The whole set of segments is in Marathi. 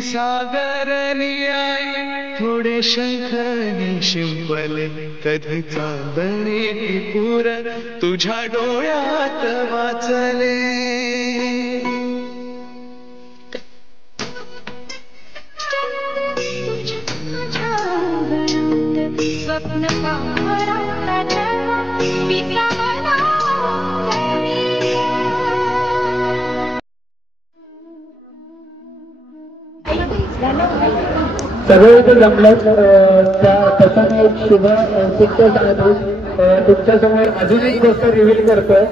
सागरनी आई थोडे शंखनी शिंपले कधी चांदणी पूर तुझ्या डोळ्यात वाचले स्वप्न सगळे इथे जमलं तसं मी एक शुभ सुट्ट सांगतो तुमच्या समोर अजून एक गोष्ट रिव्हील करतोय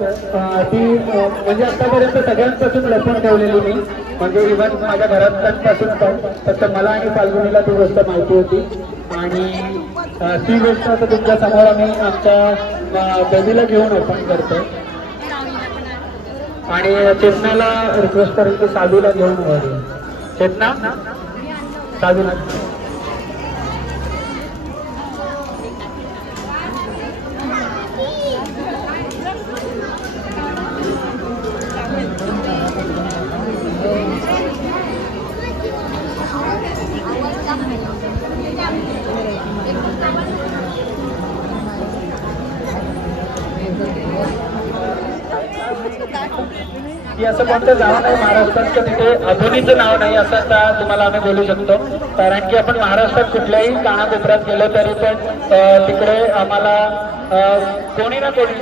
ती म्हणजे आतापर्यंत सगळ्यांपासून लपून ठेवलेली मी म्हणजे इव्हन माझ्या घरातपासून पण फक्त मला आणि फाल्गुनीला ती गोष्ट माहिती होती आणि ती गोष्ट आता तुमच्या समोर आम्ही आमच्या बेबीला घेऊन ओपन करतोय आणि चेतनाला रिक्वेस्ट करेल की साधूला घेऊन हवी चेतना साधूला असं कोणतं नाव नाही महाराष्ट्रात की तिथे अधुनीचं नाव नाही असं आता तुम्हाला आम्ही बोलू शकतो कारण की आपण महाराष्ट्रात कुठल्याही कानाकोपऱ्यात गेलो तरी पण तिकडे आम्हाला कोणी ना कोणी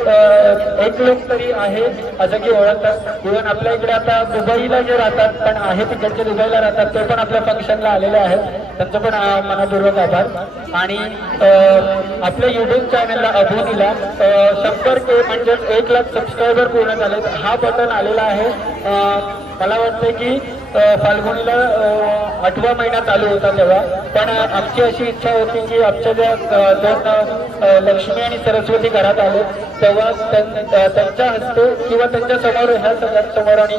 एक लोक तरी आहे असं की ओळखतात इव्हन आपल्या इकडे आता दुबईला जे राहतात पण आहे तिकडचे दुबईला राहतात ते पण आपल्या फंक्शनला आलेले आहेत त्यांचं पण मनपूर्वक आभार आणि आपल्या युट्यूब चॅनलला अधुनीला 100K म्हणजे 1 लाख सबस्क्रायबर पूर्ण झालेत हा बटन आलेला आहे मला वाटतं की फाल्गुनीला 8वा महिना चालू होता तेव्हा पण आमची अशी इच्छा होती की आमच्या ज्या 2 लक्ष्मी आणि सरस्वती घरात आले तेव्हा त्यांच्या हस्ते किंवा त्यांच्या समोर ह्या सगळ्यांसमोर आणि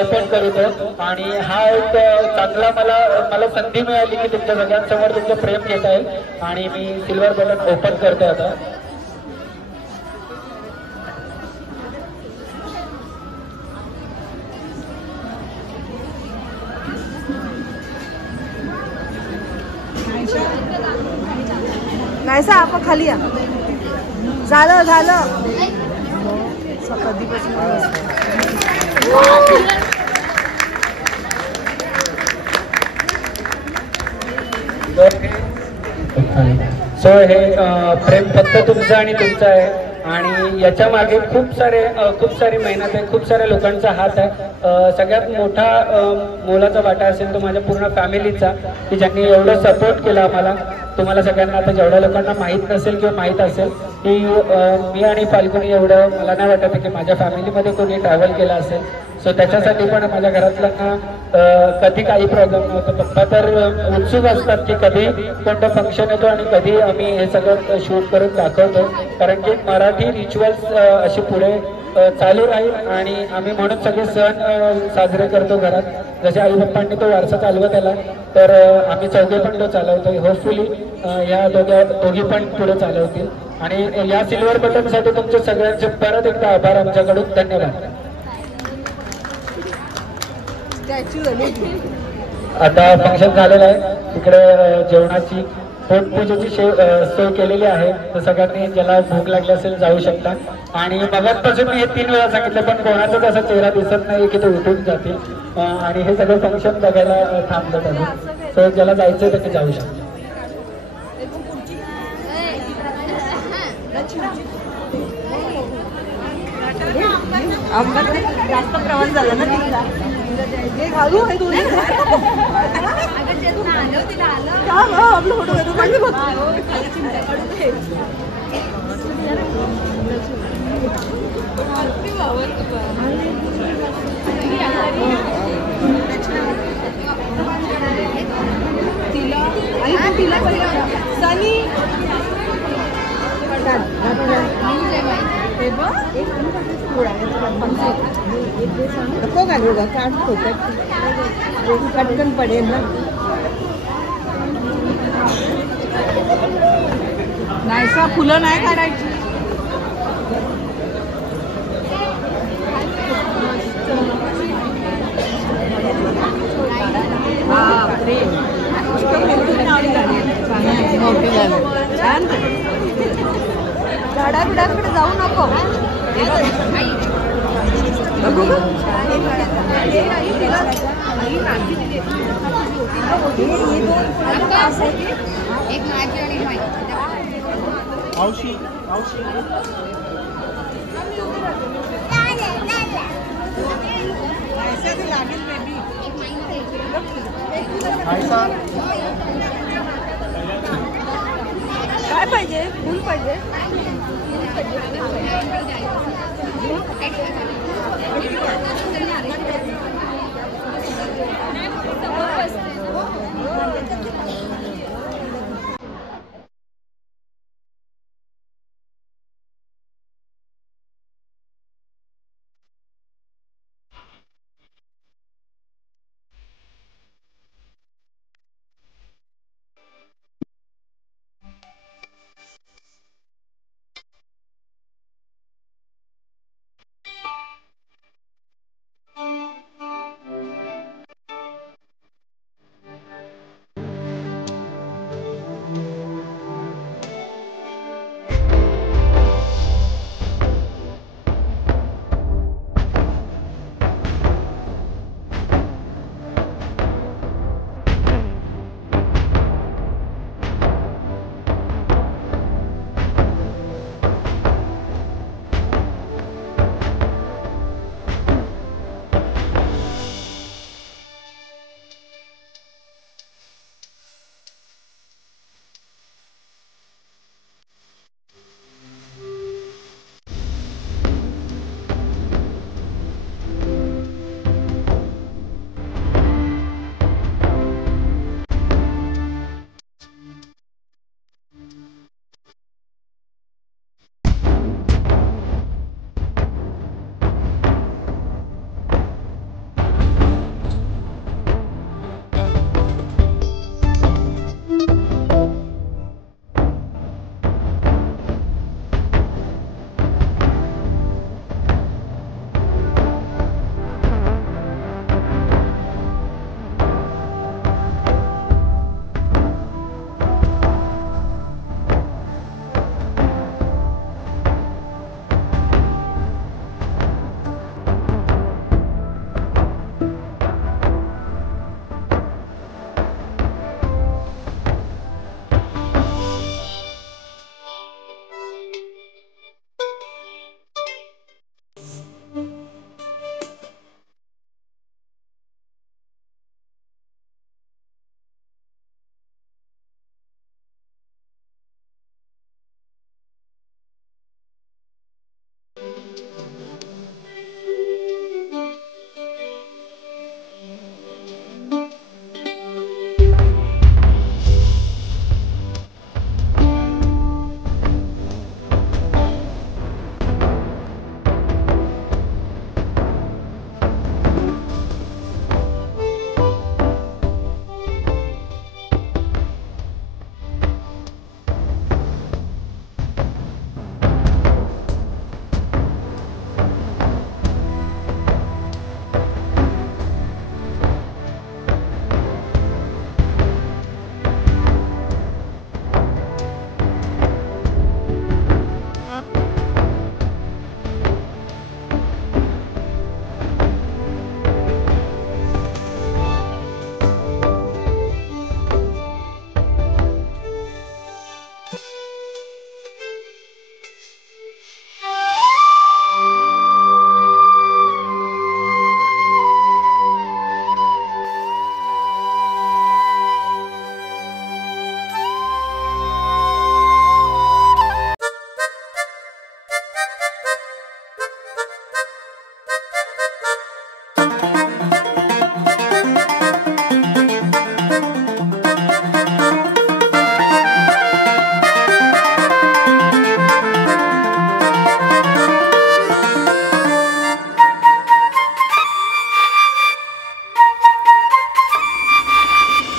ओपन करतो आणि हा एक चांगला मला संधी मिळाली की तुमच्या सगळ्यांसमोर तुमचं प्रेम घेत आहे आणि मी सिल्वर बटन ओपन करतोय आता नाही सा आपण खाली या झालं कधीपासून सो हे प्रेम फक्त तुमचं आणि तुमचं आहे आणि याच्या मागे खूप सारी मेहनत आहे खूप साऱ्या लोकांचा हात आहे सगळ्यात मोठा मोलाचा वाटा असेल तो माझ्या पूर्ण फॅमिलीचा की ज्यांनी एवढं सपोर्ट केला आम्हाला तुम्हाला सगळ्यांना आता जेवढ्या लोकांना माहीत नसेल किंवा माहीत असेल की मी आणि फाल्गुनी एवढं मला नाही वाटत की माझ्या फॅमिलीमध्ये कोणी ट्रॅव्हल केला असेल सो त्याच्यासाठी पण माझ्या घरातल्यांना कधी काही प्रॉब्लेम नव्हतं पप्पा तर उत्सुक असतात की कधी कोणतं फंक्शन येतो आणि कधी आम्ही हे सगळं शूट करून दाखवतो कारण की मराठी रिच्युअल्स अशी पुढे चालू राहील आणि आम्ही म्हणून सगळे सण साजरे करतो घरात जसे आई बाप्पांनी तो वारसा चालवत आला तर आम्ही चौघे पण तो चालवतोय होपफुली या दोघी पण पुढे चालवतील आणि या सिल्वर बटनसाठी तुमचे सगळ्यांचे परत एकदा आभार आमच्याकडून धन्यवाद आता फंक्शन झालेलं आहे तिकडे जेवणाची पोटपूजेची सोय केलेली आहे तर सगळ्यांनी ज्याला भूक लागली असेल जाऊ शकता आणि मगाचपासून मी हे 3 वेळा सांगितलं पण कोणाचाच असा चेहरा दिसत नाही की ते उठून जातील आणि हे सगळं फंक्शन बघायला थांबलं पाहिजे तर ज्याला जायचं तर ते जाऊ शकतो जास्त प्रवास झाला ना हे घालू आहे दोन्ही आपलं फोटो घेतो तिला सनी नको घालू का काढ पटकन पडेल ना नाहीसा फुलं नाही काढायची हा जाऊ नको. काय पाहिजे? फुल पाहिजे.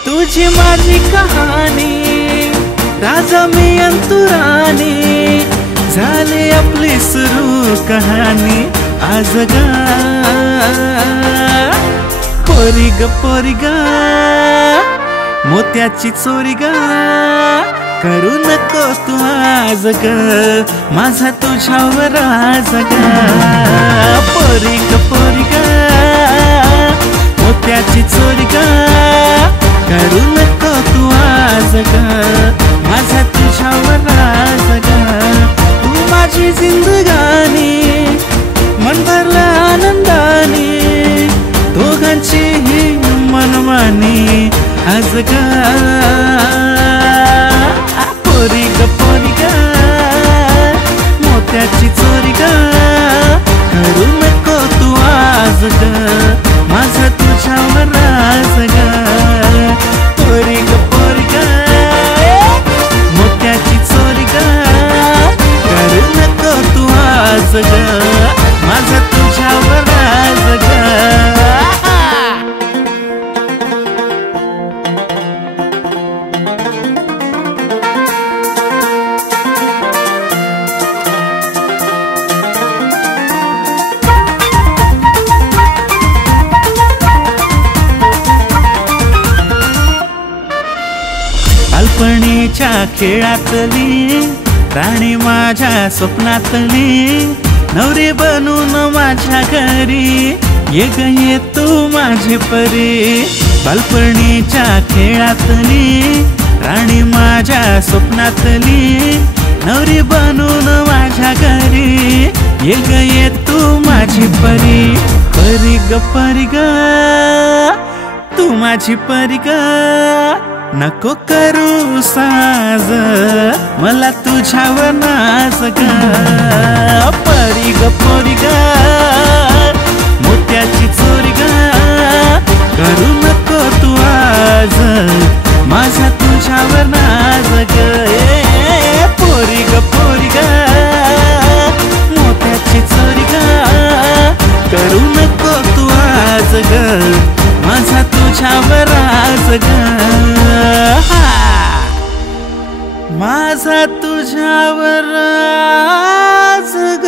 तुझी माझी कहाणी राजा मी अंतुराणी झाले आपली सुरू कहाणी आज गा पोरी ग मोत्याची चोरी गा करू नको तू आज ग माझा तुझ्यावर आज ग पोरी ग मोत्याची चोरी ग करू नको तू आज ग माझा तुझ्यावर आज ग तू माझी जिंदगानी मन भरलं आनंदाने दोघांची ही मनमानी आज ग पोरी ग मोत्याची चोरी ग करू नको तू आज ग माझा तुझ्यावर आज ग पोरी ग मोत्याची चोरी ग करू नको तू आज ग माझा तुझ्यावर आज ग बालपणीच्या खेळातली राणी माझ्या स्वप्नातली नवरी बनून माझ्या घरी ये ग ये तू माझी परी बालपणीच्या खेळातली राणी माझ्या स्वप्नातली नवरी बनून माझ्या घरी ये ग ये तू माझी परी परी ग तू माझी परी ग नको करू साज मला तुझ्यावर नाज ग परी ग मोत्याची चोरी ग करू नको तू आज माझा तुझ्यावर नाज ग पोरी ग मोत्याची चोरी ग करू नको तू आज ग माझा तुझ्यावर आज ग माझा तुझ्यावर आज ग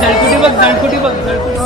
जळकुटी बघ, जळकुटी बघ, जळकुटी.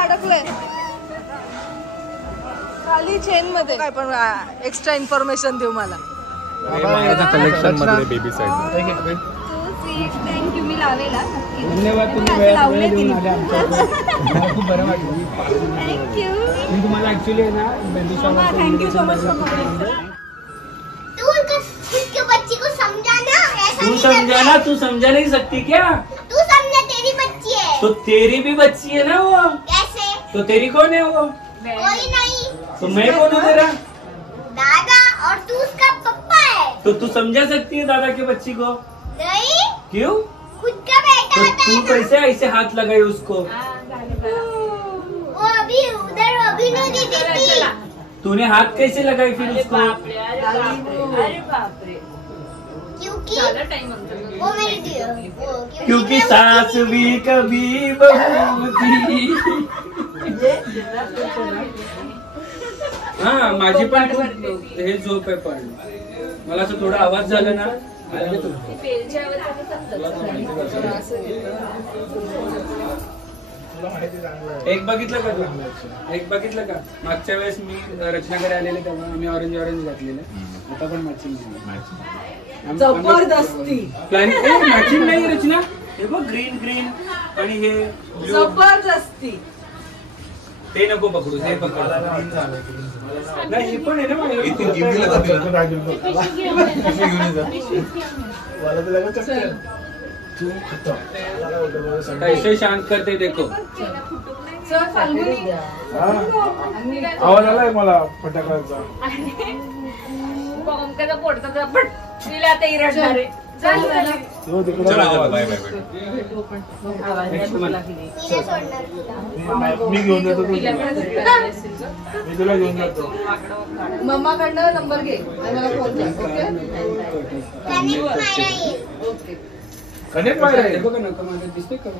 अडकलंय खाली चेन मध्ये. काय पण एक्स्ट्रा इन्फॉर्मेशन देऊ मला. कलेक्शन मध्ये बेबी साईड. थँक्यू. मी लावलेला. धन्यवाद, तुम्ही वेळ देऊन आले आमच्या. खूप बरं वाटलं. थँक्यू. मी तुम्हाला ऍक्च्युली आहे ना baby shower. Thank you so much for बच्ची को समझाना. तू समझाना, तू समझा नहीं सकती क्या? तू समझा, तेरी बच्ची है. तो तेरी भी बच्ची है ना वो. कैसे? तो तेरी कौन है वो? कोई नहीं. तो मैं कौन हूँ तेरा? दादा. और तू उसका पप्पा है. तो तू समझा सकती है दादा की बच्ची को? नहीं. क्यों? खुद का बेटा तो होता तू है ना. कैसे ऐसे हाथ लगाई उसको? वो अभी उधर अभिनव दीदी थी. तूने हाथ कैसे लगाई फिर उसको? क्योंकि वो मेरी क्योंकि सास भी कभी बहू थी. हा, माझी पण खूप हे झोप आहे, पण मला असं थोडा आवाज झाला ना. एक बघितलं का तू? एक बघितलं का? मागच्या वेळेस मी रचनाकडे आलेले तेव्हा आम्ही ऑरेंज घातलेलं. आता पण मॅचिंग जबरदस्ती. प्लॅनिंग मॅचिंग नाही रचना. हे बघ, ग्रीन ग्रीन आणि हे जबरदस्ती. ते नको पकडू, हे पकडू. नाही, हे पण आहे ना. कैसे शांत करते देखो. आवाज आलाय मला फटाक्याचा. पोटचा पट तिला आता इरडणार आहे. मी घेऊन जातो, मी तुला घेऊन जातो. मम्माकडनं नंबर घे आणि मला फोन कर. ओके. कनेक्ट पाहिजे आहे. बघा नका माझं दिसतंय का?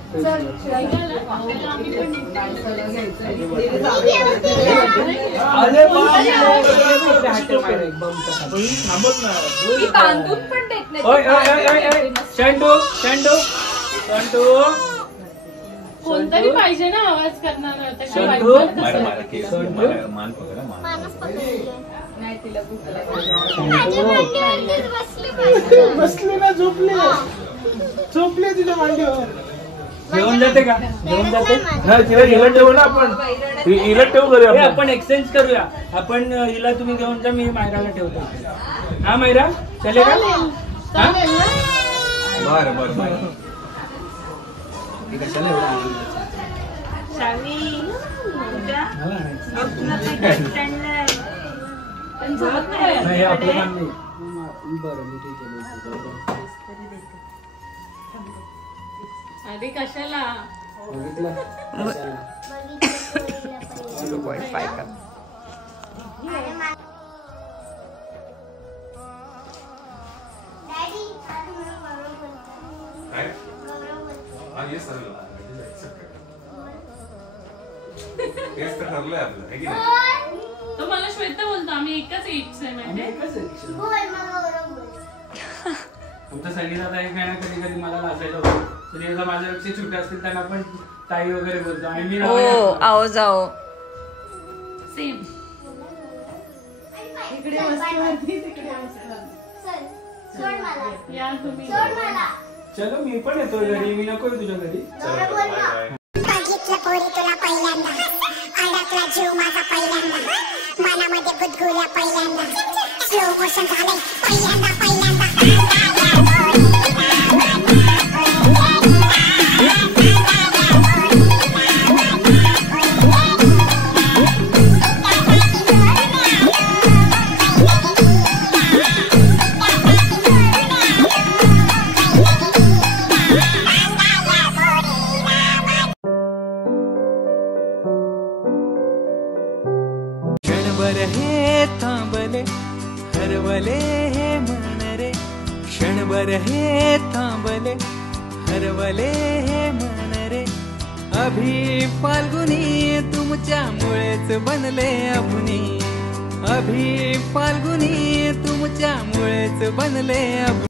बांधून पण देत नाही. शंटू शंटू शंटू कोणतरी पाहिजे ना आवाज करणार. शंटू नाही तिला बसले ना, झोपले तिच्या मांडीवर. घेऊन जाते का? घेऊन जाते. तिला इलट ठेवू ना आपण. इलट ठेवू करूया आपण एक्सचेंज करूया. आपण हिला तुम्ही घेऊन जा, मी मायराला ठेवतो. हा मैरा, चले का? बरं बरं बरं. हे आपलं काम नाही. बरं, मी ठीक आहे. अरे कशाला बघितलं? तेच तर ठरलंय आपलं है की नाही? तो मला श्वेता बोलतो आम्ही एकच एज आहे म्हणजे बोल मला बरोबर. आमच्या सगळी आता एक आहे ना कधी कधी मला लाजायला होतं. तरी एकदा माझ्यापेक्षा छोटे असतील त्यांना पण ताई वगैरे बोलतो आणि मी हो आओ जाओ सेम. इकडे वस्तीवरती तिकडे वस्तीवर. चल सोड मला. या तुम्ही सोड मला. चलो मी पण येतो घरी. मी नकोय तुझ्या घरी. चला बोल बाय ना. बाय. बघितलं पोरी तुला पहिल्यांदा, अडकला जीव माझा पहिल्यांदा, मनामध्ये गुदगुल्या पहिल्यांदा, स्लो मोशन झालंय पहिल्यांदा पहिल्यांदा. क्षणभर हे थांबले हरवले हे मन रे, क्षणभर हे थांबले हरवले हे मन रे. अभि फाल्गुनी तुमच्यामुळेच बनले अभुनी, अभि फाल्गुनी तुमच्यामुळेच बनले अभुनी.